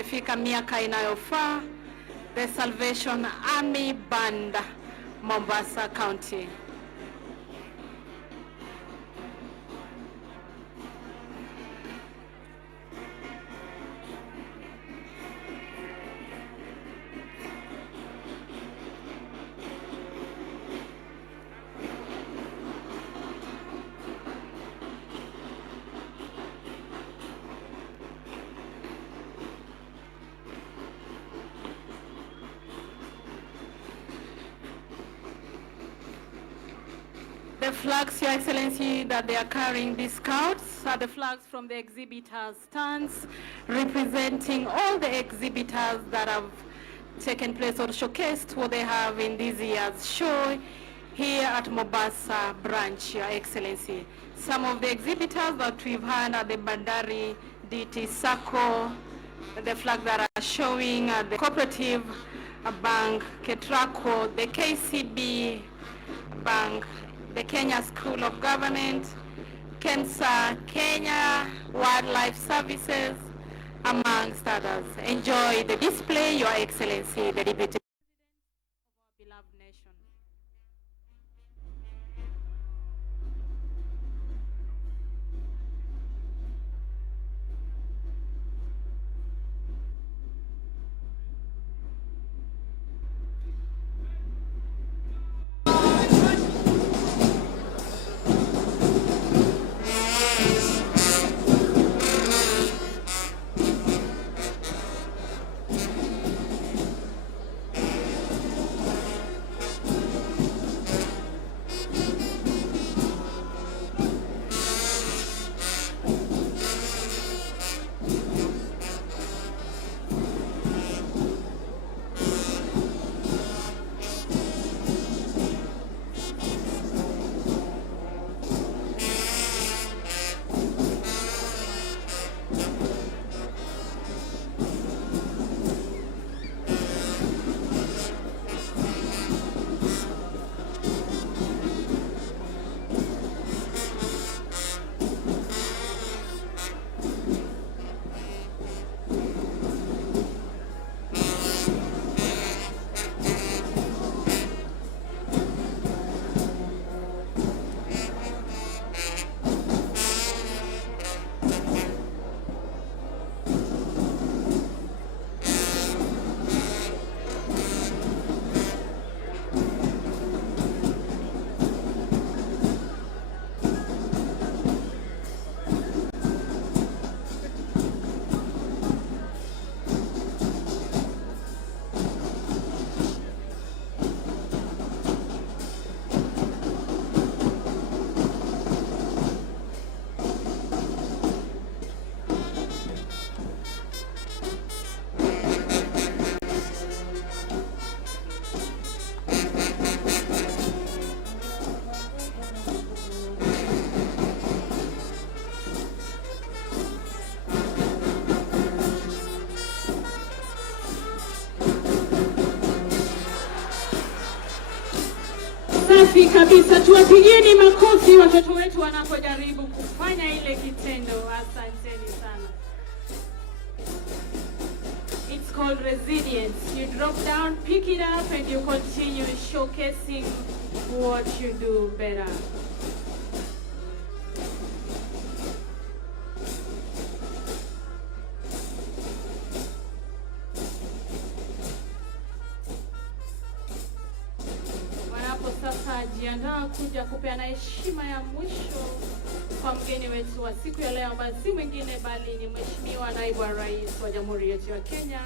wamefika miaka inayofaa. The Salvation Army Band, Mombasa County. The flags, Your Excellency, that they are carrying, these scouts, are the flags from the exhibitors' stands, representing all the exhibitors that have taken place or showcased what they have in this year's show here at Mombasa branch, Your Excellency. Some of the exhibitors that we've had are the Bandari DT Sacco, the flag that are showing the Cooperative Bank, Ketraco, the KCB Bank, the Kenya School of Government, KEMSA, Kenya Wildlife Services, amongst others. Enjoy the display, Your Excellency, the Deputy President of our beloved nation. Safi kabisa, tuwapigieni makofi watoto wetu wanapojaribu kufanya ile kitendo. Asanteni sana. It's called resilience. You drop down, pick it up, and you continue showcasing what you do better. Jiandaa kuja kupeana heshima ya mwisho kwa mgeni wetu wa siku ya leo, ambaye si mwingine bali ni Mheshimiwa Naibu wa Rais wa Jamhuri yetu ya Kenya,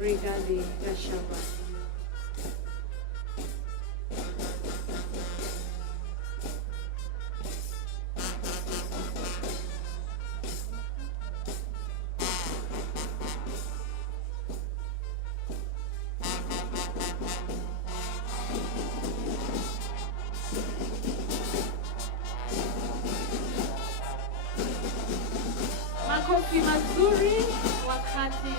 Rigathi Gachagua. Makofi mazuri wakati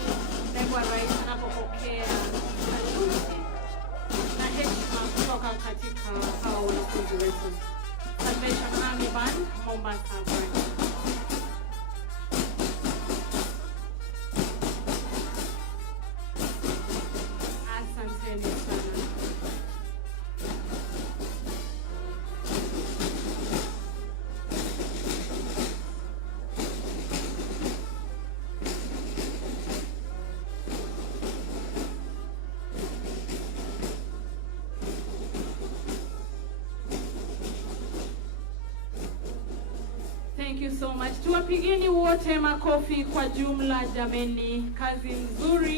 Naibu wa Rais anapopokea saluti na heshima kutoka katika hao wanafunzi wetu. Salvation Army Band, Mombasa branch. Thank you so much. Tuwapigeni wote makofi kwa jumla jameni. Kazi nzuri.